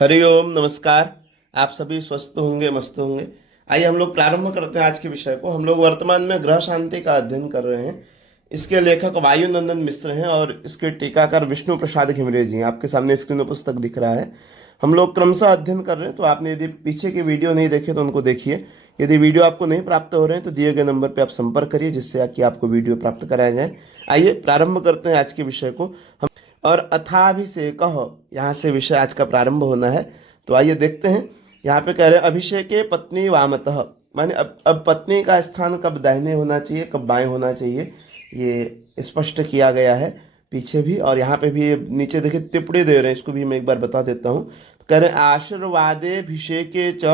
हरिओम नमस्कार। आप सभी स्वस्थ होंगे, मस्त होंगे। आइए हम लोग प्रारंभ करते हैं आज के विषय को। हम लोग वर्तमान में ग्रह शांति का अध्ययन कर रहे हैं। इसके लेखक वायुनंदन मिश्र हैं और इसके टीकाकार विष्णु प्रसाद घिमरे जी हैं। आपके सामने स्क्रीन पर पुस्तक दिख रहा है। हम लोग क्रमशः अध्ययन कर रहे हैं, तो आपने यदि पीछे के वीडियो नहीं देखे तो उनको देखिए। यदि वीडियो आपको नहीं प्राप्त हो रहे हैं तो दिए गए नंबर पर आप संपर्क करिए, जिससे कि आपको वीडियो प्राप्त कराया जाए। आइए प्रारंभ करते हैं आज के विषय को। और अथाभिषेक, यहाँ से विषय आज का प्रारंभ होना है। तो आइए देखते हैं। यहाँ पे कह रहे हैं अभिषेके पत्नी वामतः, माने अब पत्नी का स्थान कब दाहिने होना चाहिए, कब बाएं होना चाहिए, ये स्पष्ट किया गया है पीछे भी। और यहाँ पे भी नीचे देखिए टिप्पणी दे रहे हैं, इसको भी मैं एक बार बता देता हूँ। तो कह रहे हैं आशीर्वादे अभिषेके च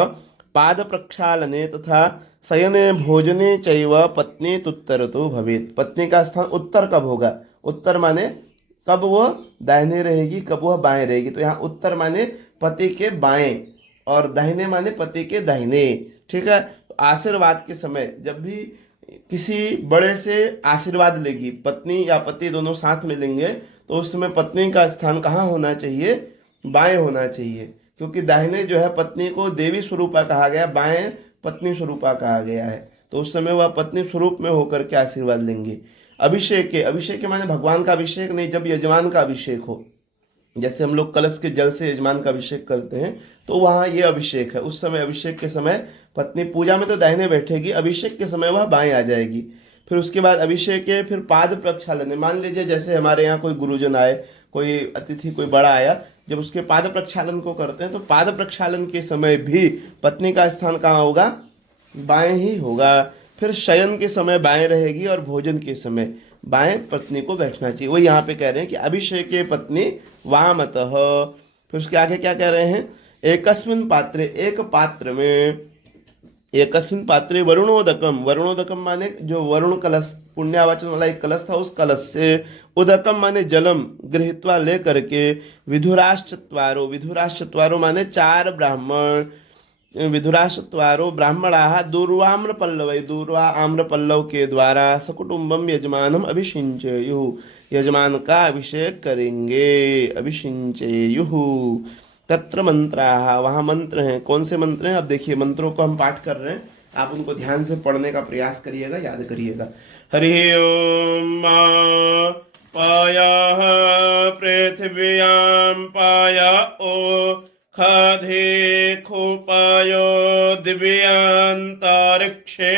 पाद प्रक्षालने तथा शयने भोजने चैव पत्नी तुत्तर तो भवेत। पत्नी का स्थान उत्तर कब होगा? उत्तर माने कब वो दाहिने रहेगी, कब वह बाएं रहेगी। तो यहाँ उत्तर माने पति के बाएं और दाहिने माने पति के दाहिने। ठीक है। तो आशीर्वाद के समय जब भी किसी बड़े से आशीर्वाद लेगी पत्नी या पति, दोनों साथ में लेंगे, तो उस समय पत्नी का स्थान कहाँ होना चाहिए? बाएं होना चाहिए। क्योंकि दाहिने जो है पत्नी को देवी स्वरूपा कहा गया, बाएं पत्नी स्वरूपा कहा गया है। तो उस समय वह पत्नी स्वरूप में होकर के आशीर्वाद लेंगे। अभिषेक के माने भगवान का अभिषेक नहीं, जब यजमान का अभिषेक हो। जैसे हम लोग कलश के जल से यजमान का अभिषेक करते हैं, तो वहाँ ये अभिषेक है। उस समय अभिषेक के समय पत्नी पूजा में तो दाहिने बैठेगी, अभिषेक के समय वह बाएं आ जाएगी। फिर उसके बाद अभिषेक के फिर पाद प्रक्षालन। मान लीजिए जैसे हमारे यहाँ कोई गुरुजन आए, कोई अतिथि, कोई बड़ा आया, जब उसके पाद प्रक्षालन को करते हैं तो पाद प्रक्षालन के समय भी पत्नी का स्थान कहाँ होगा? बाएं ही होगा। फिर शयन के समय बाएं रहेगी और भोजन के समय बाएं पत्नी को बैठना चाहिए। वो यहाँ पे कह रहे हैं कि अभिषेक के पत्नी वामतः। फिर उसके आगे क्या कह रहे हैं? एकस्मिन पात्रे, एक पात्र में, एकस्मिन पात्रे वरुणोदकम। वरुणोदकम माने जो वरुण कलश, पुण्यावाचन वाला एक कलश था, उस कलश से, उदकम माने जलम, गृहीत्वा ले करके, विधुराश्चत्वारो, विधुराश्चत्वारो माने चार ब्राह्मण, विधुराश्चत्वारो ब्राह्मणाः दूर्वाम्र पल्लव, दूर्वा आम्र पल्लव के द्वारा सकुटुम्बम यजमानम अभिषिंचेयुः, यजमान का अभिषेक करेंगे, अभिषिंचेयुः। तत्र मंत्राः, वहाँ मंत्र हैं। कौन से मंत्र हैं? अब देखिए, मंत्रों को हम पाठ कर रहे हैं, आप उनको ध्यान से पढ़ने का प्रयास करिएगा, याद करिएगा। हरि ओम पायाः पृथिव्यां पाया ओ खधे खुपायो दिव्यांतरिक्षे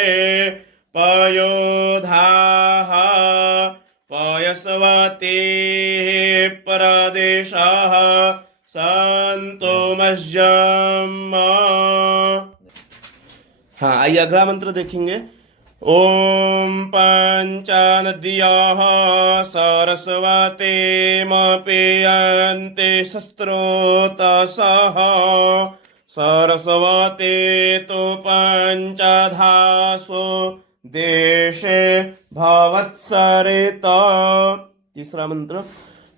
पायो धाः पायसवते परदेशाः शांतो मज्जम। हाँ, आइए अगला मंत्र देखेंगे। ओम पंचानद्याः सरस्वते मपेयन्ते शस्त्रोतसः सरस्वते तो पंचधासो देशे भवत्सरित। तीसरा मंत्र।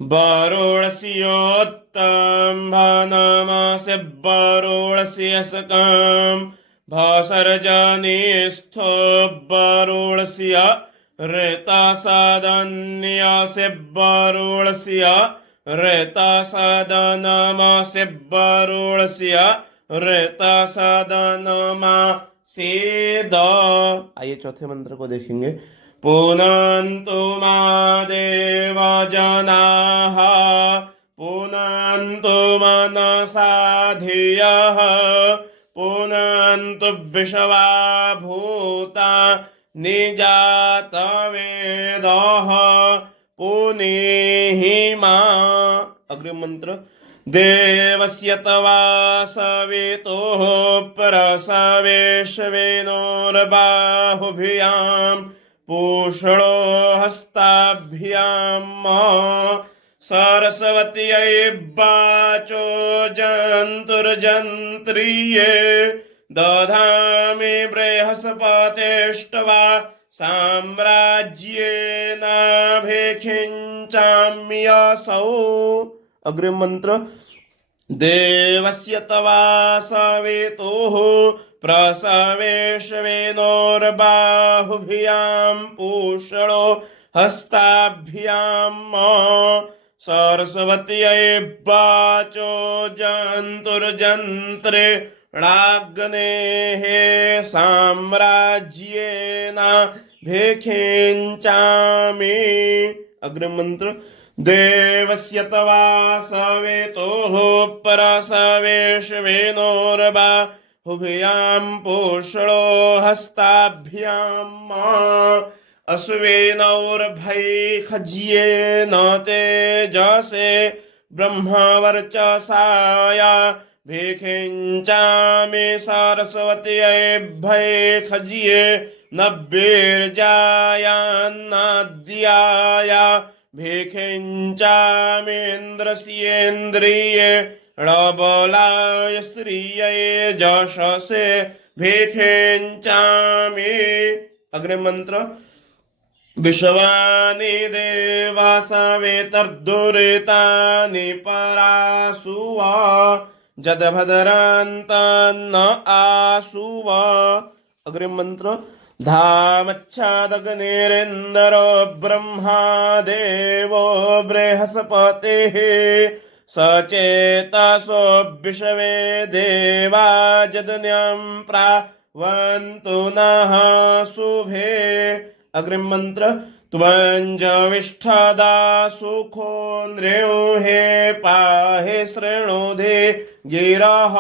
वरुणस्योत्तम्भनमस्य वरुणस्य सकं भसर्जनीस्थो वरुणस्य ऋतसदन्यस्य वरुणस्य ऋतसदनमस्य वरुणस्य ऋतसदनमसेद। आइए चौथे मंत्र को देखेंगे। पुनन्तु मा देवजनाः पुनन्तु मनसा धियः पुनन्तु विश्वा भूता निजातवेदः पुनीहि मा। अग्रिम मंत्र। देवस्य तवा सवितुः प्रसवेश्वेनोर्बाहुभ्यां पूषणो हस्ताभ्याम् सरस्वत्यै वाचो जन्तुर्जन्त्रिये दधामि बृहस्पतिष्ट्वा साम्राज्येनाभिषिञ्चाम्यसौ। अग्रिम मंत्र। देवस्य तवा सवितुः प्रसवेश्वेनोर्बाहुभ्यां पूषणो हस्ताभ्याम् सरस्वत्यै वाचो जन्तुर्जन्त्रे णाग्नेः साम्राज्येन भेखेञ्चामि। अग्रिम मंत्र। देवस्य तवा सवेतोः परसवेश्वेनोर्वा हुभयां पूषणो हस्ताभ्यां मा अश्वेनौर्भैखज्येन तेजसे ब्रह्मवर्चसाया भेखेञ्चामि। सरस्वत्यै भैखज्ये नव्येर्जायान्नाद्याय भेखेञ्चामीन्द्रस्येन्द्रिये णबलाय स्त्रिये जशसे भेखेञ्चामि। अग्रिम मंत्र। विश्वानि देवासवेतर्दुरितानि परासुवा जदभद्रान्तान्न आसुवा। अग्रिम मंत्र। धामच्छादग्निरिन्दरो ब्रह्मा देवो बृहस्पतिः सचेतसो विश्वे देवा जदन्यं प्रावन्तु नः शुभे। अग्रिम मंत्र। त्वञ्जविष्ठदा सुखो नृहे पाहि शृणुधे गिरः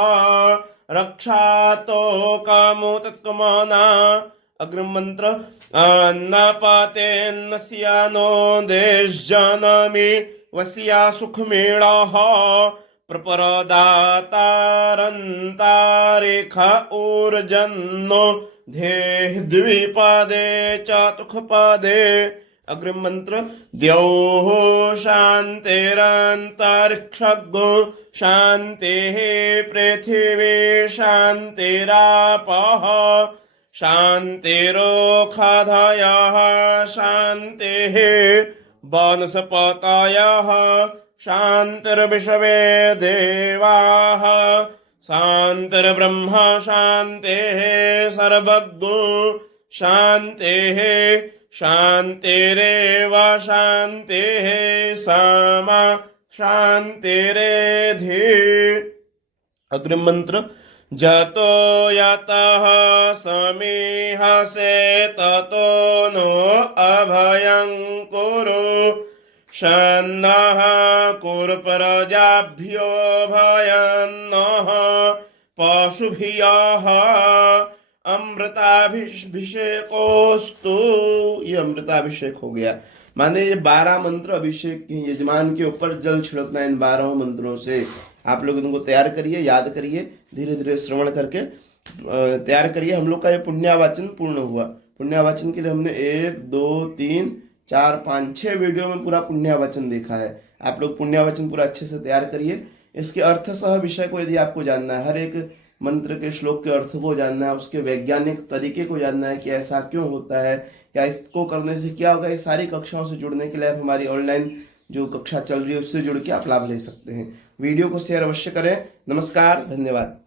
रक्षातो कामो तत्कमना। अग्रिम मंत्र। अन्नपातेन्नस्यानो देशजनमी वस्या सुखमेणः प्रपरदातारन्तारेख ऊर्जन्नो धेः द्विपादे चतुःपादे। अग्रिम मंत्र। द्यौः शान्तिरन्तरिक्षगो शान्तिः पृथिवी शान्तिरापः शान्तिरोषधयः शान्तिः वनस्पतयः शान्तिर्विश्वे देवाः शान्तिर्ब्रह्म शान्तिः सर्वज्ञो शान्तिः शान्तिरेव शान्तिः सामा शान्तिरेधि। अग्रिम मंत्र। जतो यतः समीहसे ततो नो अभयं कुरु शन्नः कुरु प्रजाभ्यो भयन्नः पशुभ्यः अमृताभिषेकोस्तु। ये अमृताभिषेक हो गया। माने ये 12 मंत्र अभिषेक के यजमान के ऊपर जल छिड़कना। इन 12 मंत्रों से आप लोग इनको तैयार करिए, याद करिए, धीरे धीरे श्रवण करके तैयार करिए। हम लोग का ये पुण्यावाचन पूर्ण हुआ। पुण्यावाचन के लिए हमने 1 2 3 4 5 6 वीडियो में पूरा पुण्यावाचन देखा है। आप लोग पुण्यावाचन पूरा अच्छे से तैयार करिए। इसके अर्थ सह विषय को यदि आपको जानना है, हर एक मंत्र के श्लोक के अर्थ को जानना है, उसके वैज्ञानिक तरीके को जानना है कि ऐसा क्यों होता है, या इसको करने से क्या होगा, ये सारी कक्षाओं से जुड़ने के लिए आप हमारी ऑनलाइन जो कक्षा चल रही है उससे जुड़ के आप लाभ ले सकते हैं। वीडियो को शेयर अवश्य करें। नमस्कार, धन्यवाद।